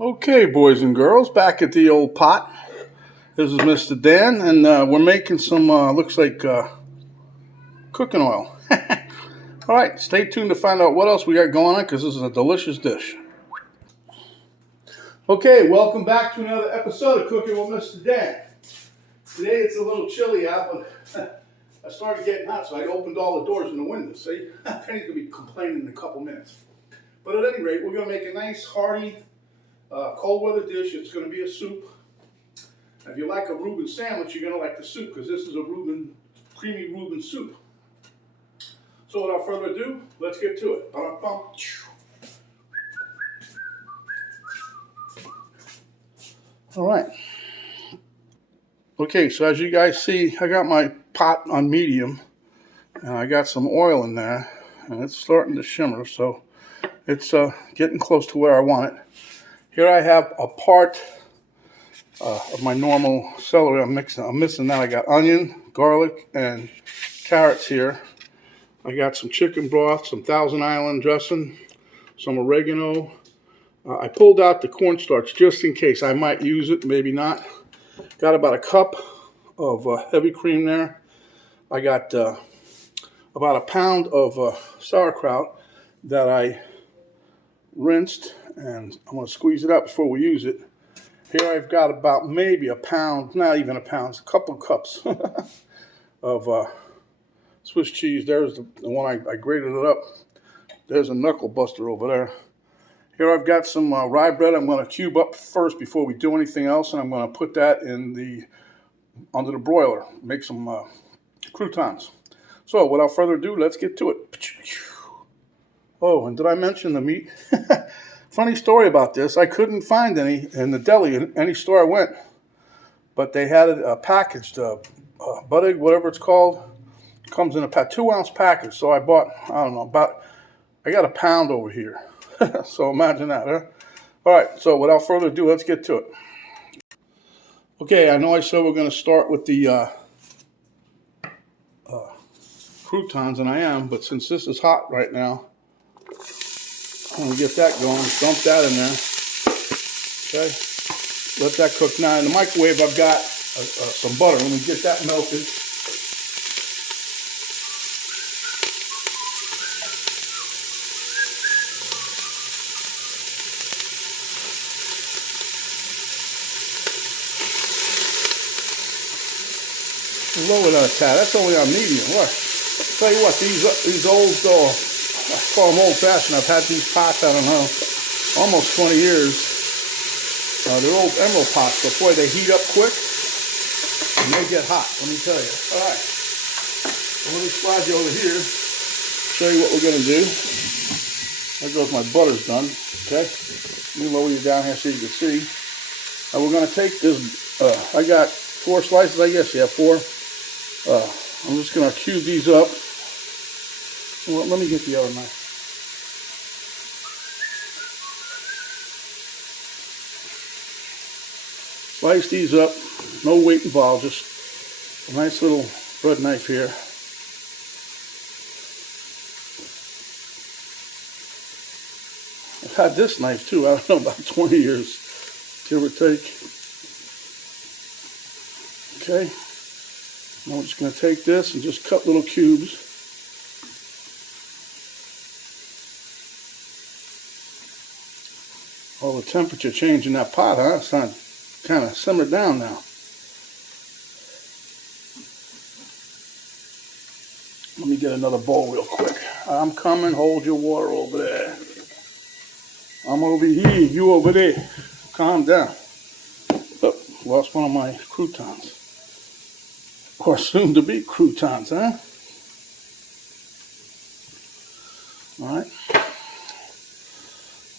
Okay, boys and girls, back at the old pot. This is Mr. Dan, and we're making some, looks like cooking oil. All right, stay tuned to find out what else we got going on, because this is a delicious dish. Okay, welcome back to another episode of Cooking with Mr. Dan. Today it's a little chilly out, but I started getting hot, so I opened all the doors and the windows. See, Penny's gonna be complaining in a couple minutes. But at any rate, we're gonna make a nice, hearty, cold weather dish. It's gonna be a soup. If you like a Reuben sandwich, you're going to like the soup, because this is a creamy Reuben soup. So without further ado, let's get to it. All right. Okay, so as you guys see, I got my pot on medium, and I got some oil in there, and it's starting to shimmer, so it's getting close to where I want it. Here I have a part of my normal celery. I'm missing that. I got onion, garlic, and carrots here. I got some chicken broth, some Thousand Island dressing, some oregano. I pulled out the cornstarch just in case. I might use it, maybe not. Got about a cup of heavy cream there. I got about a pound of sauerkraut that I rinsed, and I'm going to squeeze it out before we use it. Here I've got about maybe a pound, not even a pound, it's a couple of cups of Swiss cheese. There's the one I grated it up. There's a knuckle buster over there. Here I've got some rye bread. I'm going to cube up first before we do anything else, and I'm going to put that in under the broiler. Make some croutons. So without further ado, let's get to it. Oh, and did I mention the meat? Funny story about this. I couldn't find any in the deli, in any store I went, but they had it packaged, buttig, whatever it's called. It comes in a 2-ounce package. So I bought, I don't know, I got a pound over here. So imagine that, huh? All right, so without further ado, let's get to it. Okay, I know I said we're going to start with the croutons, and I am, but since this is hot right now, I'm going to get that going. Dump that in there. Okay, let that cook. Now in the microwave, I've got some butter. Let me get that melted. Lower that a tad. That's only on medium. What? Tell you what, these old, I call them old fashioned. I've had these pots, I don't know, almost 20 years. They're old emerald pots, but boy, they heat up quick and they get hot, let me tell you. All right, so let me slide you over here, show you what we're going to do. There goes my butter's done, okay? Let me lower you down here so you can see. Now we're going to take this, I got 4 slices, I guess, yeah, 4. I'm just going to cube these up. Well, let me get the other knife. Slice these up, no weight involved, just a nice little bread knife here. I've had this knife too, I don't know, about 20 years, give or take. Okay, now I'm just going to take this and just cut little cubes. Oh, the temperature changed in that pot, huh? It's kind of simmered down now. Let me get another bowl real quick. I'm coming. Hold your water over there. I'm over here. You over there. Calm down. Oh, lost one of my croutons. Or soon to be croutons, huh? All right.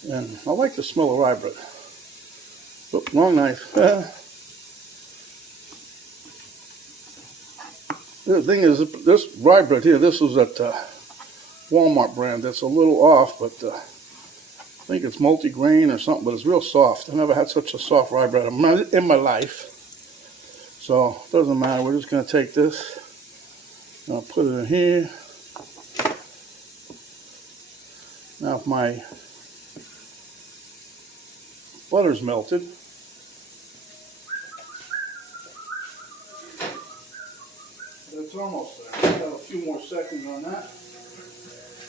And I like the smell of rye bread. Oh, wrong knife. The thing is, this rye bread here, this was at Walmart brand. That's a little off, but I think it's multi-grain or something, but it's real soft. I've never had such a soft rye bread in my life. So it doesn't matter. We're just going to take this. I'll put it in here. Now if my butter's melted. It's almost there. I got a few more seconds on that.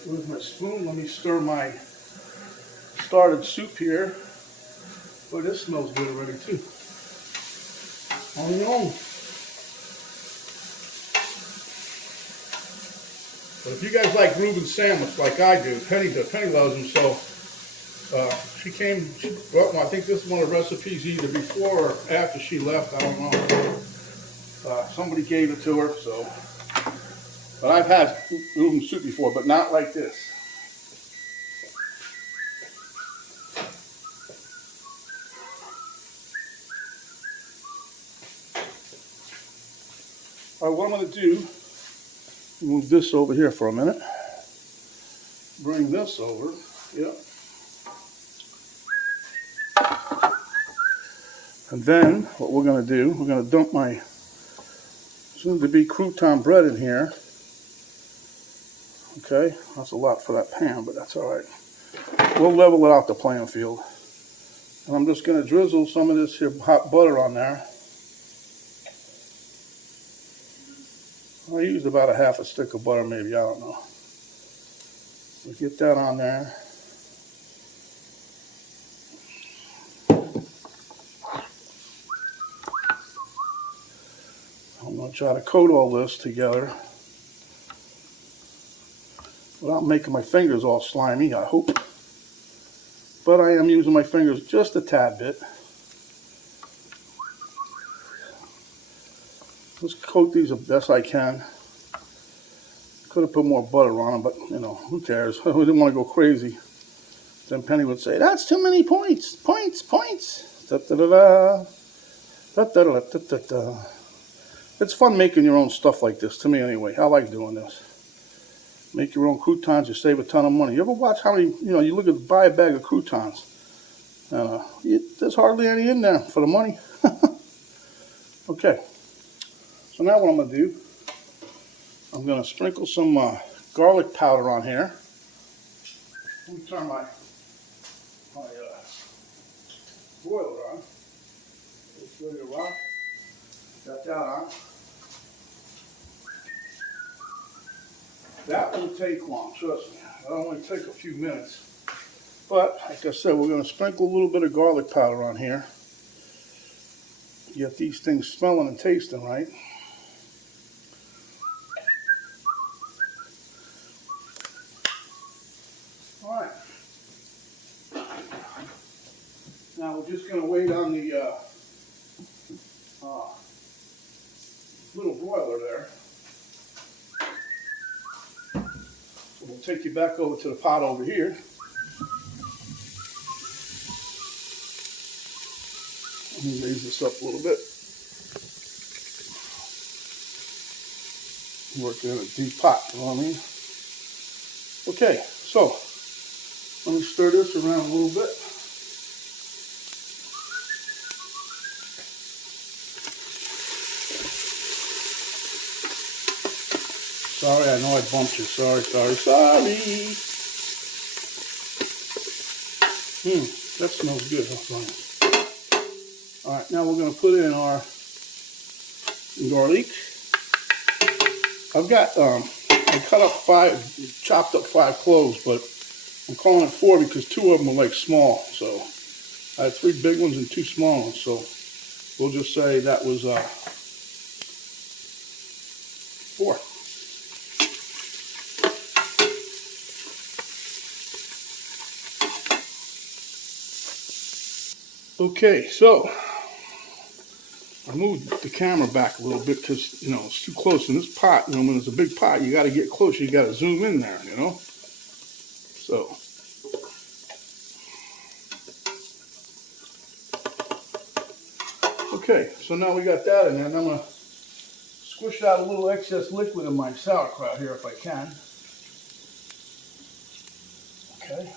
With my spoon, let me stir my started soup here. Oh, this smells good already too. On your own. But if you guys like Reuben sandwich like I do, Penny does. Penny loves them, so well, I think this is one of the recipes either before or after she left. I don't know. Somebody gave it to her, so. But I've had Reuben soup before, but not like this. All right, what I'm going to do, move this over here for a minute. Bring this over. Yep. And then what we're going to do, we're going to dump my soon to be crouton bread in here. Okay, that's a lot for that pan, but that's all right. We'll level it out the playing field. And I'm just going to drizzle some of this here hot butter on there. I used about a half a stick of butter, maybe, I don't know. We'll get that on there. I'm going to try to coat all this together without making my fingers all slimy, I hope. But I am using my fingers just a tad bit. Let's coat these as best I can. Could have put more butter on them, but you know, who cares? We didn't want to go crazy. Then Penny would say, "That's too many points, points, points." Da, da, da, da. Da, da, da, da, da, da. It's fun making your own stuff like this, to me anyway. I like doing this. Make your own croutons, you save a ton of money. You ever watch how many, you look at, buy a bag of croutons. There's hardly any in there for the money. Okay, so now what I'm going to do, I'm going to sprinkle some garlic powder on here. Let me turn my broiler on. It's ready to rock. Got that on. That won't take long, trust me. That'll only take a few minutes. But, like I said, we're going to sprinkle a little bit of garlic powder on here. Get these things smelling and tasting right. Alright. Now we're just going to wait on the little broiler there. So we'll take you back over to the pot over here. Let me raise this up a little bit. Working in a deep pot, you know what I mean? Okay, so let me stir this around a little bit. Sorry, I know I bumped you. Sorry. That smells good. All right, now we're going to put in our garlic. I've got, I chopped up 5 cloves, but I'm calling it 4 because 2 of them are like small. So I had 3 big ones and 2 small ones. So we'll just say that was 4. Okay, so I moved the camera back a little bit because, it's too close in this pot. When it's a big pot, you got to get closer. You got to zoom in there, So, okay, so now we got that in there. And I'm going to squish out a little excess liquid in my sauerkraut here if I can. Okay,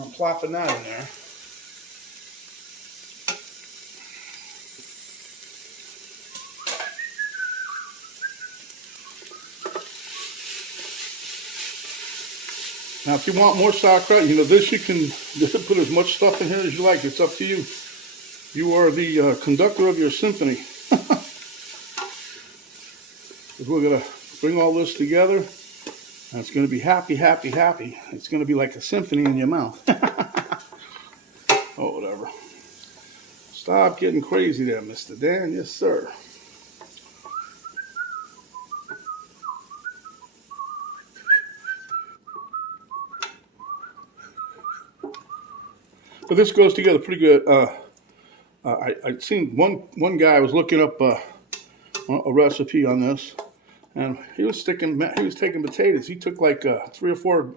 I'm plopping that in there. Now, if you want more sauerkraut, you know, this you can put as much stuff in here as you like. It's up to you. You are the conductor of your symphony. We're going to bring all this together, and it's going to be happy, happy, happy. It's going to be like a symphony in your mouth. Oh, whatever. Stop getting crazy there, Mr. Dan. Yes, sir. But this goes together pretty good. I'd seen one guy was looking up a recipe on this, and he was taking potatoes. He took like 3 or 4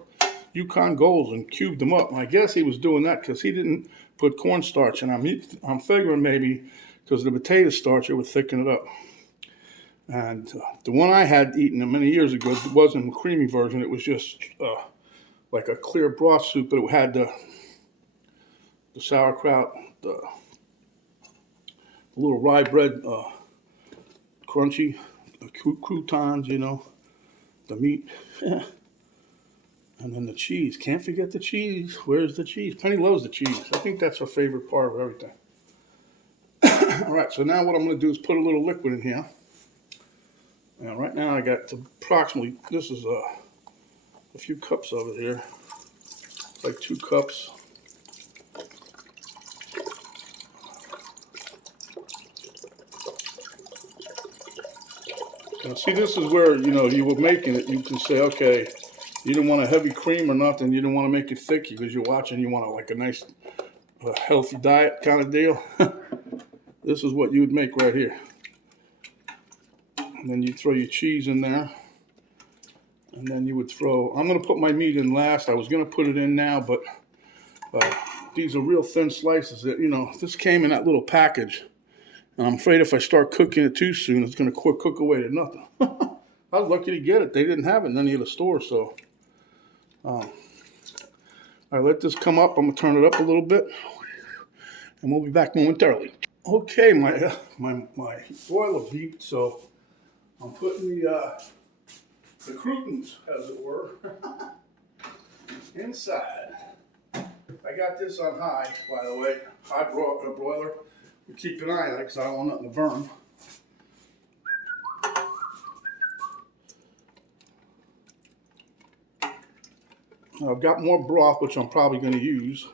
Yukon Golds and cubed them up. And I guess he was doing that because he didn't put cornstarch in. I'm figuring maybe because of the potato starch it would thicken it up. And the one I had eaten many years ago wasn't a creamy version. It was just like a clear broth soup, but it had the sauerkraut, the little rye bread, crunchy, the croutons, you know, the meat, and then the cheese. Can't forget the cheese. Where's the cheese? Penny loves the cheese. I think that's her favorite part of everything. All right, so now what I'm going to do is put a little liquid in here. Now, right now I got approximately, this is a few cups of it here. It's like 2 cups. Now, see, this is where, you know, you were making it. You can say, okay, you didn't want a heavy cream or nothing. You didn't want to make it thick because you're watching. You want like a nice, healthy diet kind of deal. This is what you would make right here. And then you throw your cheese in there. And then you would throw, I'm going to put my meat in last. I was going to put it in now, but these are real thin slices. That, you know, this came in that little package. And I'm afraid if I start cooking it too soon, it's going to cook away to nothing. I was lucky to get it. They didn't have it in any of the stores, so. I let this come up. I'm going to turn it up a little bit. And we'll be back momentarily. Okay, my broiler beeped, so I'm putting the croutons, as it were, inside. I got this on high, by the way, high broiler. Keep an eye on it because I don't want nothing to burn. I've got more broth, which I'm probably going to use.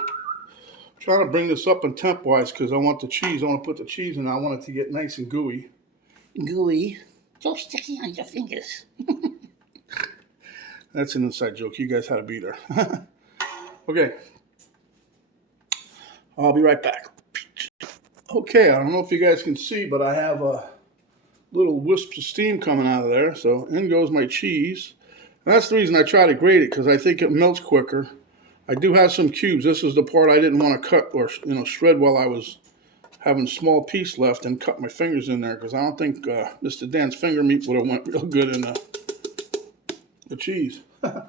I'm trying to bring this up in temp-wise because I want the cheese. I want to put the cheese in. I want it to get nice and gooey. Gooey. So sticky on your fingers. That's an inside joke. You guys had to be there. Okay. I'll be right back. Okay, I don't know if you guys can see, but I have little wisps of steam coming out of there. So in goes my cheese. And that's the reason I try to grate it, because I think it melts quicker. I do have some cubes. This is the part I didn't want to cut or shred while I was having a small piece left and cut my fingers in there, because I don't think Mr. Dan's finger meat would have went real good in the cheese.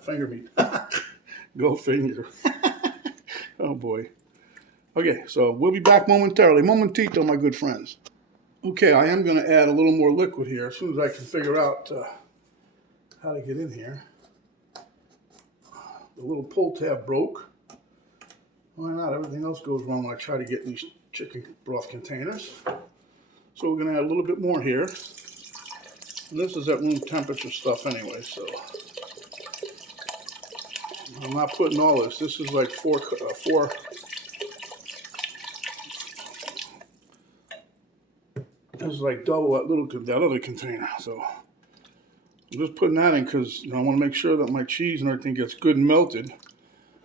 Finger meat. Go figure. Oh boy. Okay, so we'll be back momentarily. Momentito, my good friends. Okay, I am going to add a little more liquid here as soon as I can figure out how to get in here. The little pull tab broke. Why not? Everything else goes wrong when I try to get in these chicken broth containers. So we're going to add a little bit more here. And this is at room temperature stuff anyway, so I'm not putting all this. This is like four. This is like double that other container. So I'm just putting that in because I want to make sure that my cheese and everything gets good and melted.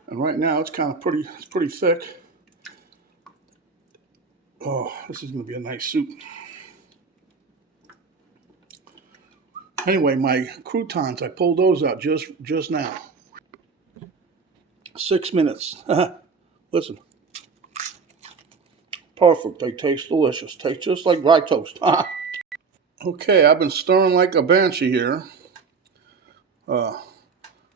And right now it's kind of pretty thick. Oh, this is going to be a nice soup. Anyway, my croutons, I pulled those out just now. 6 minutes. Listen. Perfect. They taste delicious. Taste just like dry toast. Okay, I've been stirring like a banshee here. What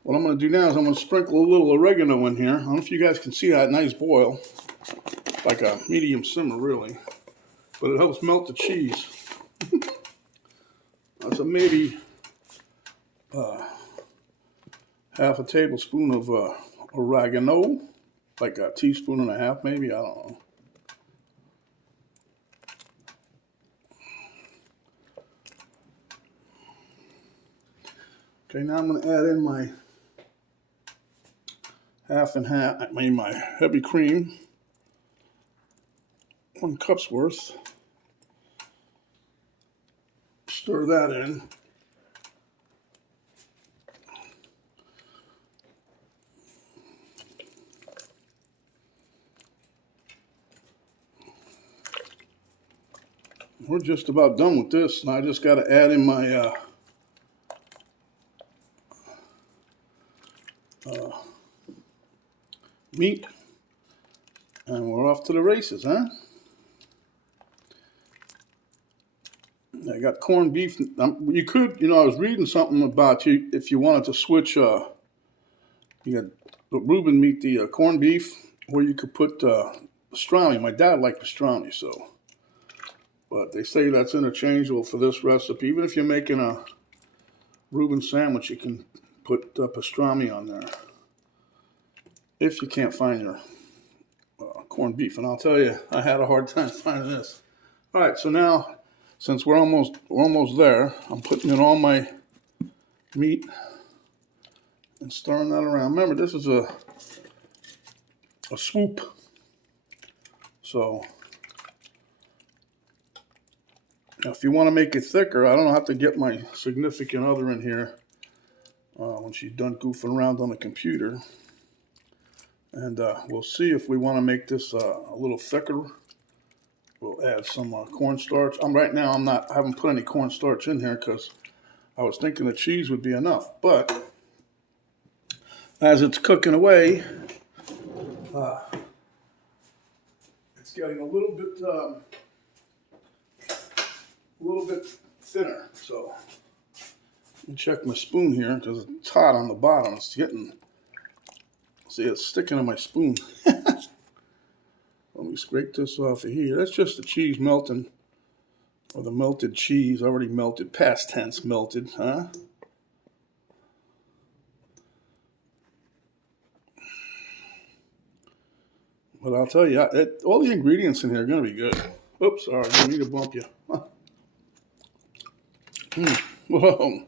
I'm going to do now is I'm going to sprinkle a little oregano in here. I don't know if you guys can see that nice boil. Like a medium simmer, really. But it helps melt the cheese. So maybe half a tablespoon of oregano, like a teaspoon and a half maybe, I don't know. Okay, now I'm going to add in my half and half, I mean my heavy cream, 1 cup's worth. Stir that in. We're just about done with this, and I just got to add in my meat, and we're off to the races, huh? I got corned beef. You could, I was reading something about if you wanted to switch, you got the Reuben meat, the corned beef, or you could put pastrami. My dad liked pastrami, so. But they say that's interchangeable for this recipe. Even if you're making a Reuben sandwich, you can put pastrami on there. If you can't find your corned beef. And I'll tell you, I had a hard time finding this. All right, so now, since we're almost there, I'm putting in all my meat and stirring that around. Remember, this is a swoop. So now if you want to make it thicker, I don't have to get my significant other in here when she's done goofing around on the computer. And we'll see if we want to make this a little thicker. We'll add some cornstarch. Right now I haven't put any cornstarch in here because I was thinking the cheese would be enough. But as it's cooking away, it's getting a little bit thinner. So let me check my spoon here because it's hot on the bottom. See, it's sticking to my spoon. Let me scrape this off of here. That's just the cheese melting, or the melted cheese already melted, past tense melted, huh? But I'll tell you, all the ingredients in here are going to be good. Oops, sorry, I didn't mean to bump you. Whoa.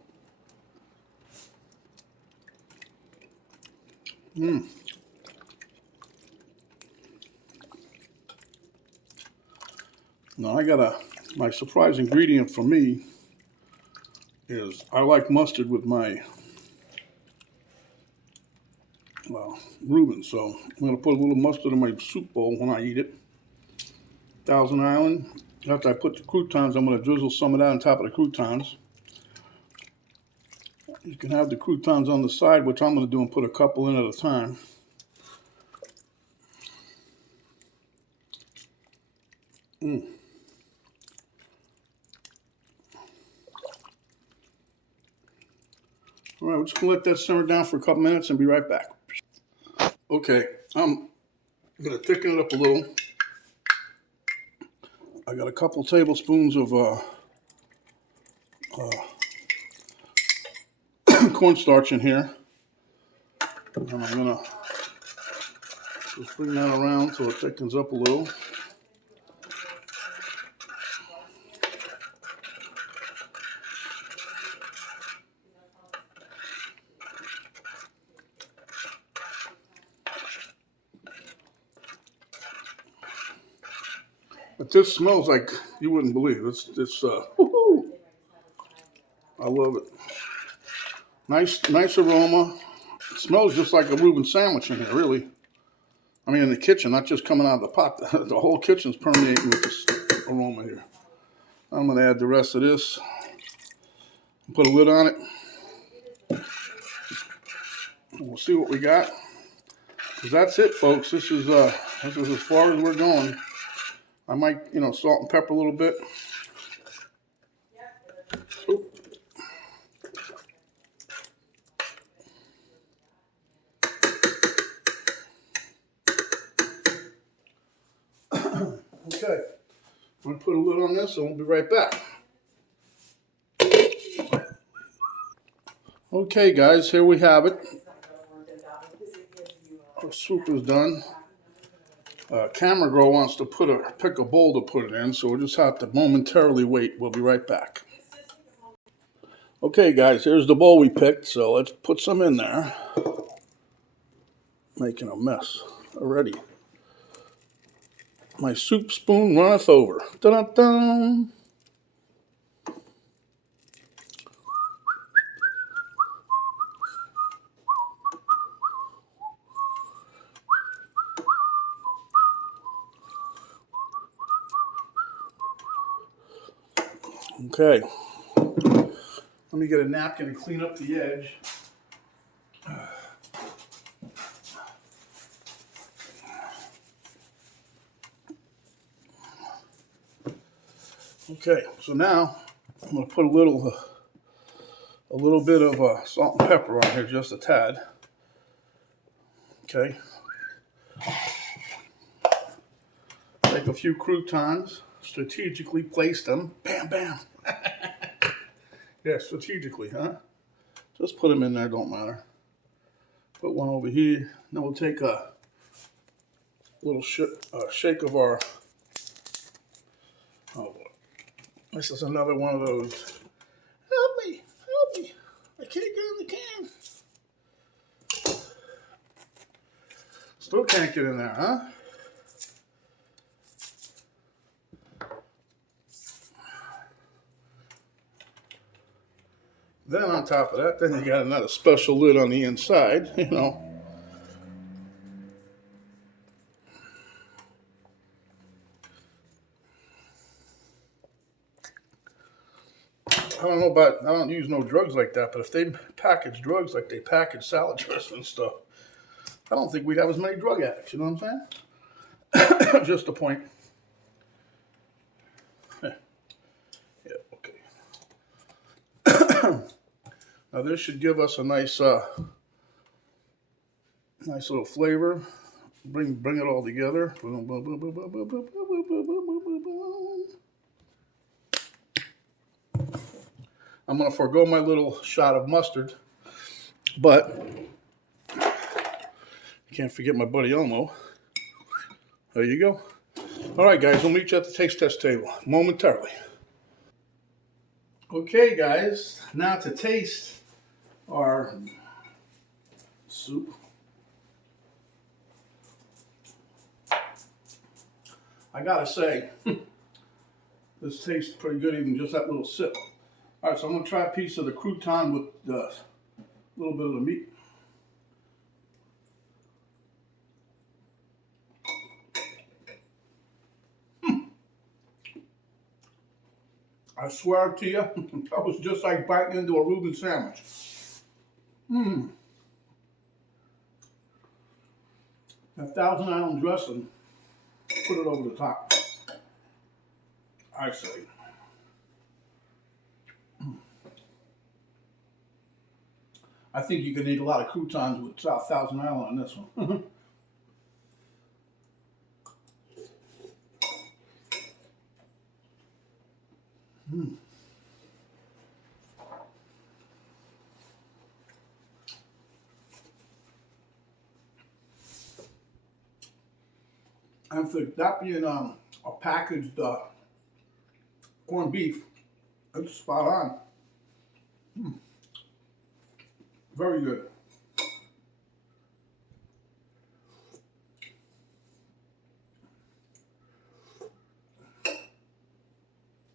Now my surprise ingredient for me is I like mustard with my Reuben, so I'm going to put a little mustard in my soup bowl when I eat it. Thousand Island. After I put the croutons, I'm going to drizzle some of that on top of the croutons. You can have the croutons on the side, which I'm going to do and put a couple in at a time. All right, we're just going to let that simmer down for a couple minutes and be right back. Okay, I'm going to thicken it up a little. I got a couple tablespoons of cornstarch in here. And I'm going to just bring that around so it thickens up a little. But this smells like you wouldn't believe. It's woohoo! I love it. Nice aroma. It smells just like a Reuben sandwich in here, really. I mean, in the kitchen, not just coming out of the pot. The whole kitchen's permeating with this aroma here. I'm going to add the rest of this. Put a lid on it. And we'll see what we got. Because that's it, folks. This is as far as we're going. I might, salt and pepper a little bit. Oop. Okay, I'm going to put a lid on this and we'll be right back. Okay, guys, here we have it. Our soup is done. Camera girl wants to pick a bowl to put it in, so we'll just have to momentarily wait. We'll be right back. Okay, guys, here's the bowl we picked, so let's put some in there. Making a mess already. My soup spoon runneth over. Dun-dun-dun. Okay. Let me get a napkin and clean up the edge. Okay, so now I'm going to put a little bit of salt and pepper on here, just a tad. Okay. Take a few croutons, strategically place them. Bam, bam. Yeah, strategically, huh? Just put them in there, don't matter. Put one over here. Then we'll take a little shake of our, oh, this is another one of those. Help me, I can't get in the can. Still can't get in there, huh? Then on top of that, then you got another special lid on the inside, you know. I don't know about, I don't use no drugs like that, but if they package drugs like they package salad dressing and stuff, I don't think we'd have as many drug addicts, you know what I'm saying? Just a point. Yeah, okay. Now this should give us a nice little flavor. Bring it all together. I'm going to forego my little shot of mustard, but can't forget my buddy Elmo. There you go. All right, guys, we'll meet you at the taste test table momentarily. Okay, guys, now to taste our soup. I gotta say, this tastes pretty good, even just that little sip. All right, so I'm gonna try a piece of the crouton with a little bit of the meat. I swear to you, that was just like biting into a Reuben sandwich. That Thousand Island dressing, put it over the top. I say. I think you could eat a lot of croutons with Thousand Island on this one. And for that being a packaged corned beef, it's spot on. Very good.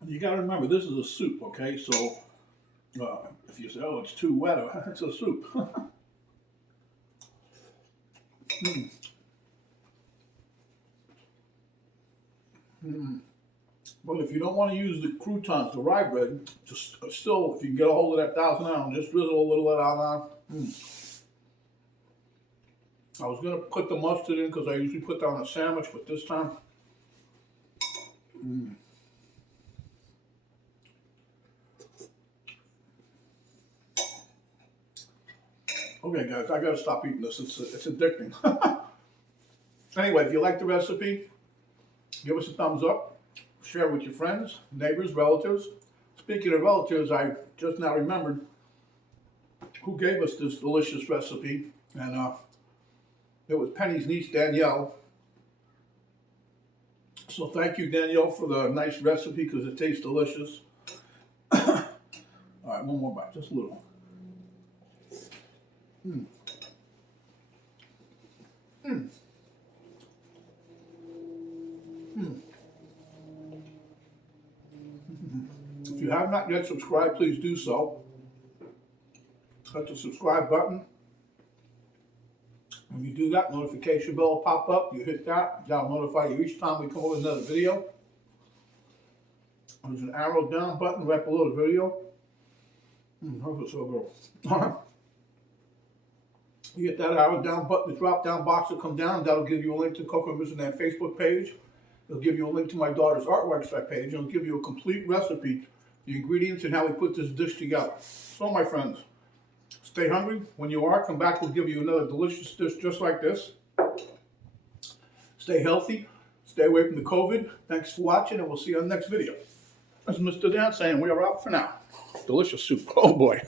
You got to remember, this is a soup, okay? So if you say, oh, it's too wet, it's a soup. But if you don't want to use the croutons, the rye bread, just still, if you can get a hold of that Thousand Island, just drizzle a little of that on. I was going to put the mustard in because I usually put that on a sandwich, but this time, okay, guys, I got to stop eating this. It's addicting. Anyway, if you like the recipe, give us a thumbs up. Share with your friends, neighbors, relatives. Speaking of relatives, I just now remembered who gave us this delicious recipe, and it was Penny's niece, Danielle. So thank you, Danielle, for the nice recipe because it tastes delicious. All right, one more bite, just a little. Mm. Mm. Mm. If you have not yet subscribed, please do so. Hit the subscribe button. When you do that, notification bell will pop up. You hit that, that'll notify you each time we come up with another video. There's an arrow down button right below the video. How's it so good? You hit that arrow down button, the drop down box will come down. That'll give you a link to Coco Mrs. Nan Facebook page. It'll give you a link to my daughter's artwork site page. It'll give you a complete recipe, the ingredients, and how we put this dish together. So, my friends, stay hungry. When you are, come back. We'll give you another delicious dish just like this. Stay healthy. Stay away from the COVID. Thanks for watching, and we'll see you on the next video. This is Mr. Dan saying we are out for now. Delicious soup. Oh, boy.